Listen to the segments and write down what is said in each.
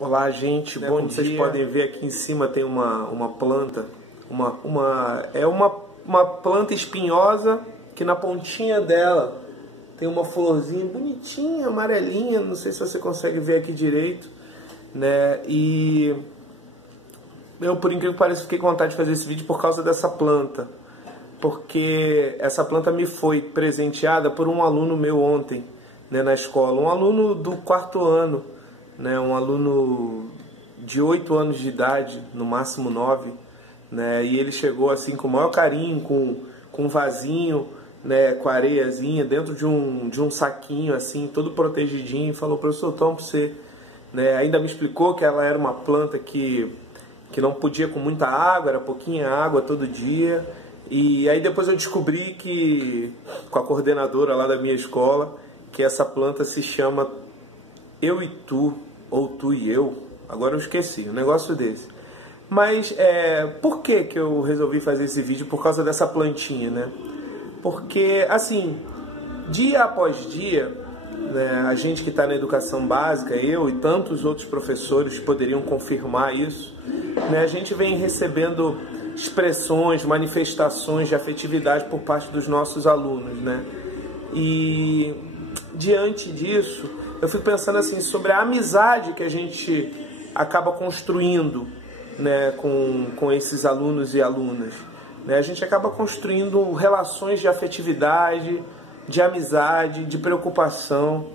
Olá, gente, bom dia. Vocês podem ver aqui em cima tem uma planta, uma planta espinhosa que na pontinha dela tem uma florzinha bonitinha, amarelinha, não sei se você consegue ver aqui direito, né? E eu, por incrível que pareça, fiquei com vontade de fazer esse vídeo por causa dessa planta, porque essa planta me foi presenteada por um aluno meu ontem, né, na escola, um aluno do 4º ano, né, um aluno de 8 anos de idade, no máximo 9, né, e ele chegou assim com o maior carinho, com um vasinho, né, com areiazinha, dentro de um saquinho assim, todo protegidinho, e falou: professor, toma pra você, né, ainda me explicou que ela era uma planta que não podia com muita água, era pouquinha água todo dia. E aí depois eu descobri que, com a coordenadora lá da minha escola, que essa planta se chama Eu e Tu, ou Tu e Eu, agora eu esqueci, um negócio desse. Mas por que eu resolvi fazer esse vídeo? Por causa dessa plantinha, né? Porque, assim, dia após dia, né, a gente que está na educação básica, eu e tantos outros professores poderiam confirmar isso, né, a gente vem recebendo expressões, manifestações de afetividade por parte dos nossos alunos, né? E diante disso, eu fico pensando assim sobre a amizade que a gente acaba construindo, né, com esses alunos e alunas, né? A gente acaba construindo relações de afetividade, de amizade, de preocupação,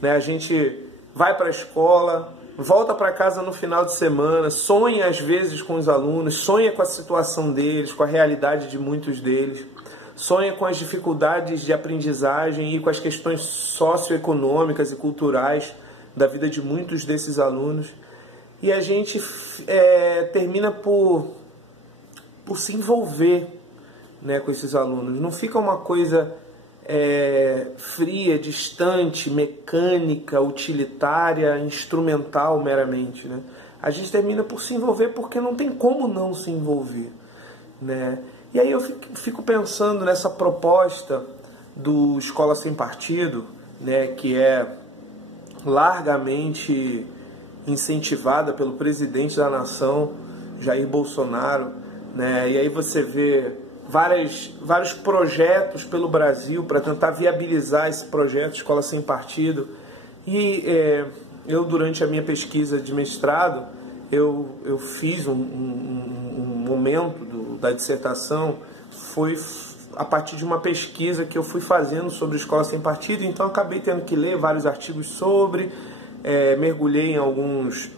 né? A gente vai para a escola, volta para casa no final de semana, sonha às vezes com os alunos, sonha com a situação deles, com a realidade de muitos deles, sonha com as dificuldades de aprendizagem e com as questões socioeconômicas e culturais da vida de muitos desses alunos. E a gente termina por se envolver, né, com esses alunos. Não fica uma coisa fria, distante, mecânica, utilitária, instrumental meramente, né? A gente termina por se envolver porque não tem como não se envolver, né? E aí eu fico pensando nessa proposta do Escola Sem Partido, né, que é largamente incentivada pelo presidente da nação, Jair Bolsonaro, né? E aí você vê vários projetos pelo Brasil para tentar viabilizar esse projeto Escola Sem Partido. E eu, durante a minha pesquisa de mestrado, eu fiz um momento da dissertação, foi a partir de uma pesquisa que eu fui fazendo sobre Escola Sem Partido, então acabei tendo que ler vários artigos sobre, mergulhei em alguns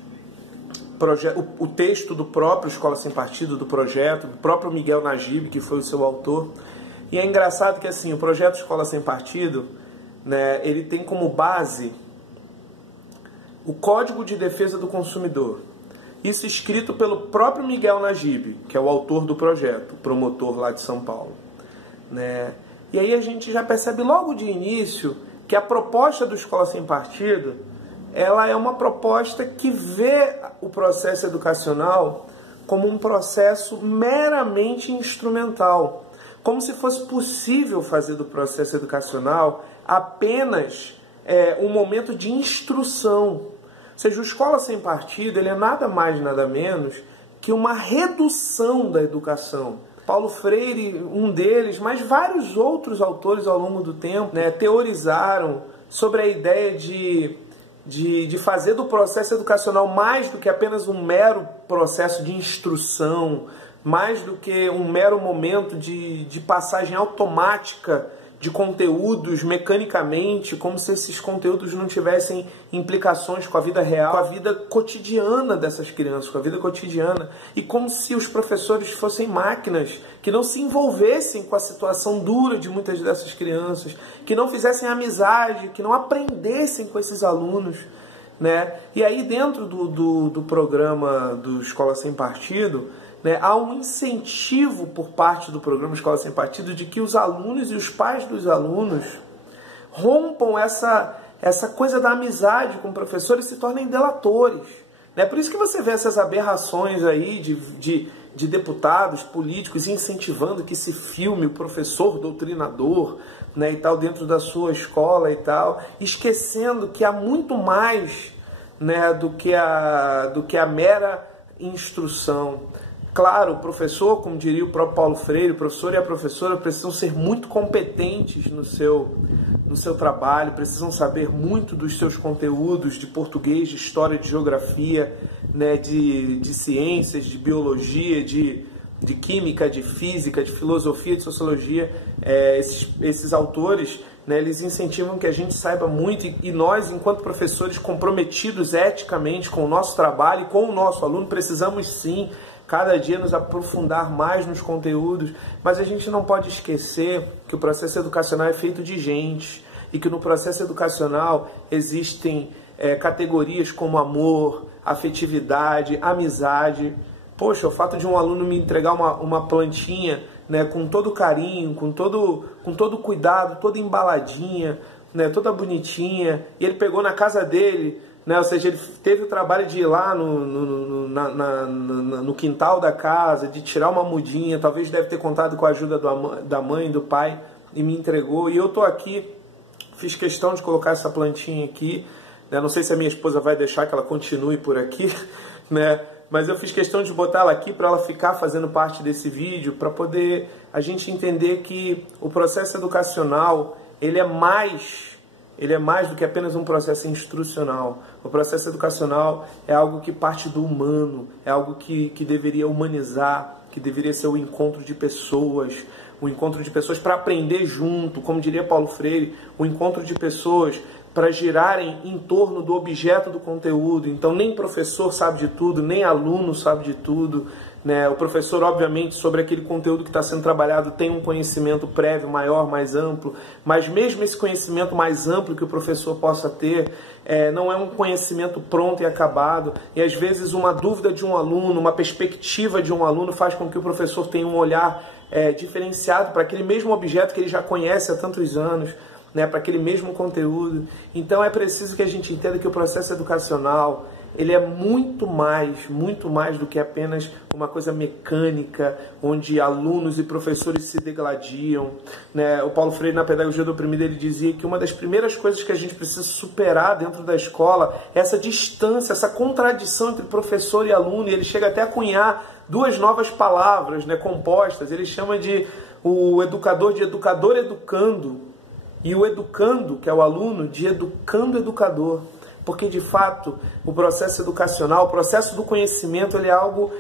o texto do próprio Escola Sem Partido, do projeto, do próprio Miguel Najib, que foi o seu autor. E é engraçado que assim, o projeto Escola Sem Partido, né, ele tem como base o Código de Defesa do Consumidor. Isso escrito pelo próprio Miguel Najib, que é o autor do projeto, o promotor lá de São Paulo, né? E aí a gente já percebe logo de início que a proposta do Escola Sem Partido, ela é uma proposta que vê o processo educacional como um processo meramente instrumental, como se fosse possível fazer do processo educacional apenas um momento de instrução. Ou seja, o Escola Sem Partido, ele é nada mais, nada menos que uma redução da educação. Paulo Freire, um deles, mas vários outros autores ao longo do tempo, né, teorizaram sobre a ideia de fazer do processo educacional mais do que apenas um mero processo de instrução, mais do que um mero momento de passagem automática de conteúdos mecanicamente, como se esses conteúdos não tivessem implicações com a vida real, com a vida cotidiana dessas crianças, com a vida cotidiana, e como se os professores fossem máquinas que não se envolvessem com a situação dura de muitas dessas crianças, que não fizessem amizade, que não aprendessem com esses alunos, né? E aí dentro do programa do Escola Sem Partido, né, há um incentivo por parte do programa Escola Sem Partido de que os alunos e os pais dos alunos rompam essa coisa da amizade com o professor e se tornem delatores, né? Por isso que você vê essas aberrações aí de deputados, políticos incentivando que se filme o professor doutrinador, né, e tal, dentro da sua escola e tal, esquecendo que há muito mais né, do que a mera instrução. Claro, o professor, como diria o próprio Paulo Freire, o professor e a professora precisam ser muito competentes no seu trabalho, precisam saber muito dos seus conteúdos de português, de história, de geografia, né, de ciências, de biologia, de química, de física, de filosofia, de sociologia. Esses autores, né, eles incentivam que a gente saiba muito, e nós, enquanto professores comprometidos eticamente com o nosso trabalho e com o nosso aluno, precisamos sim cada dia nos aprofundar mais nos conteúdos, mas a gente não pode esquecer que o processo educacional é feito de gente e que no processo educacional existem categorias como amor, afetividade, amizade. Poxa, o fato de um aluno me entregar uma plantinha, né, com todo carinho, com todo cuidado, toda embaladinha, né, toda bonitinha, e ele pegou na casa dele, né, ou seja, ele teve o trabalho de ir lá no quintal da casa, de tirar uma mudinha, talvez deve ter contado com a ajuda da mãe, do pai, e me entregou. E eu estou aqui, fiz questão de colocar essa plantinha aqui, né, não sei se a minha esposa vai deixar que ela continue por aqui, né, mas eu fiz questão de botar ela aqui para ela ficar fazendo parte desse vídeo, para poder a gente entender que o processo educacional, ele é mais do que apenas um processo instrucional. O processo educacional é algo que parte do humano, é algo que deveria humanizar, que deveria ser o encontro de pessoas para aprender junto, como diria Paulo Freire, o encontro de pessoas para girarem em torno do objeto do conteúdo. Então nem professor sabe de tudo, nem aluno sabe de tudo, né? O professor, obviamente, sobre aquele conteúdo que está sendo trabalhado tem um conhecimento prévio maior, mais amplo, mas mesmo esse conhecimento mais amplo que o professor possa ter, não é um conhecimento pronto e acabado, e às vezes uma dúvida de um aluno, uma perspectiva de um aluno faz com que o professor tenha um olhar diferenciado para aquele mesmo objeto que ele já conhece há tantos anos, né, para aquele mesmo conteúdo. Então é preciso que a gente entenda que o processo educacional, ele é muito mais do que apenas uma coisa mecânica, onde alunos e professores se degladiam, né? O Paulo Freire, na Pedagogia do Oprimido, ele dizia que uma das primeiras coisas que a gente precisa superar dentro da escola é essa distância, essa contradição entre professor e aluno, e ele chega até a cunhar duas novas palavras, né, compostas. Ele chama de o educador de educador educando, e o educando, que é o aluno, de educando educador. Porque, de fato, o processo educacional, o processo do conhecimento, ele é algo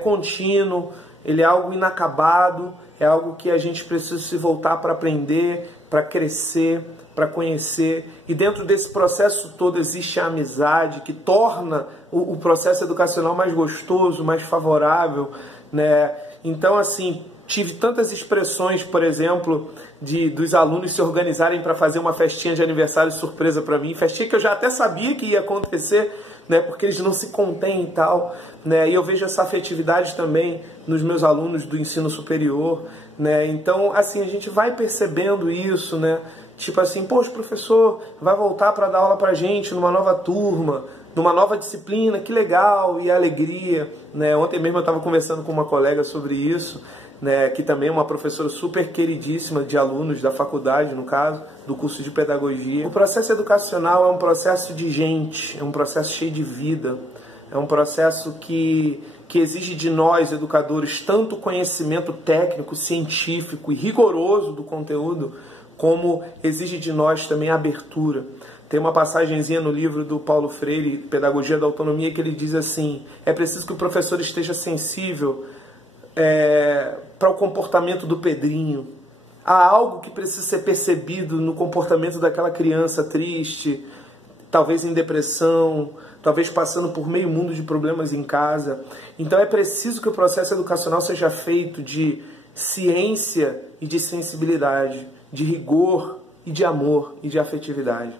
contínuo, ele é algo inacabado, é algo que a gente precisa se voltar para aprender, para crescer, para conhecer. E dentro desse processo todo existe a amizade, que torna o processo educacional mais gostoso, mais favorável, né? Então, assim, tive tantas expressões, por exemplo, dos alunos se organizarem para fazer uma festinha de aniversário surpresa para mim, festinha que eu já até sabia que ia acontecer, né, porque eles não se contêm e tal, né, e eu vejo essa afetividade também nos meus alunos do ensino superior, né, então, assim, a gente vai percebendo isso, né, tipo assim, poxa, o professor vai voltar para dar aula para a gente numa nova turma, numa nova disciplina, que legal, e a alegria, né, ontem mesmo eu estava conversando com uma colega sobre isso, né, que também é uma professora super queridíssima de alunos da faculdade, no caso, do curso de pedagogia. O processo educacional é um processo de gente, é um processo cheio de vida, é um processo que exige de nós, educadores, tanto conhecimento técnico, científico e rigoroso do conteúdo, como exige de nós também a abertura. Tem uma passagenzinha no livro do Paulo Freire, Pedagogia da Autonomia, que ele diz assim: é preciso que o professor esteja sensível para o comportamento do Pedrinho. Há algo que precisa ser percebido no comportamento daquela criança triste, talvez em depressão, talvez passando por meio mundo de problemas em casa. Então é preciso que o processo educacional seja feito de ciência e de sensibilidade, de rigor e de amor e de afetividade.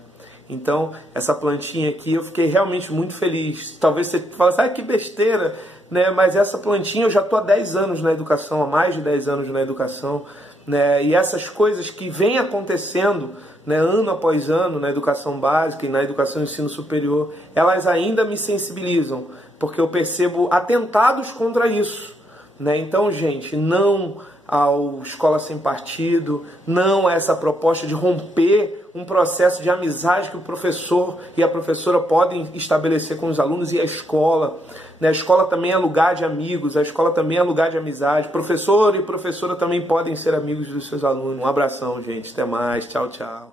Então, essa plantinha aqui, eu fiquei realmente muito feliz. Talvez você fale assim, que besteira, né? Mas essa plantinha, eu já estou há 10 anos na educação, há mais de 10 anos na educação, né? E essas coisas que vêm acontecendo, né, ano após ano, na educação básica e na educação e ensino superior, elas ainda me sensibilizam, porque eu percebo atentados contra isso, né? Então, gente, não ao Escola Sem Partido, não a essa proposta de romper um processo de amizade que o professor e a professora podem estabelecer com os alunos e a escola. A escola também é lugar de amigos, a escola também é lugar de amizade. Professor e professora também podem ser amigos dos seus alunos. Um abração, gente. Até mais. Tchau, tchau.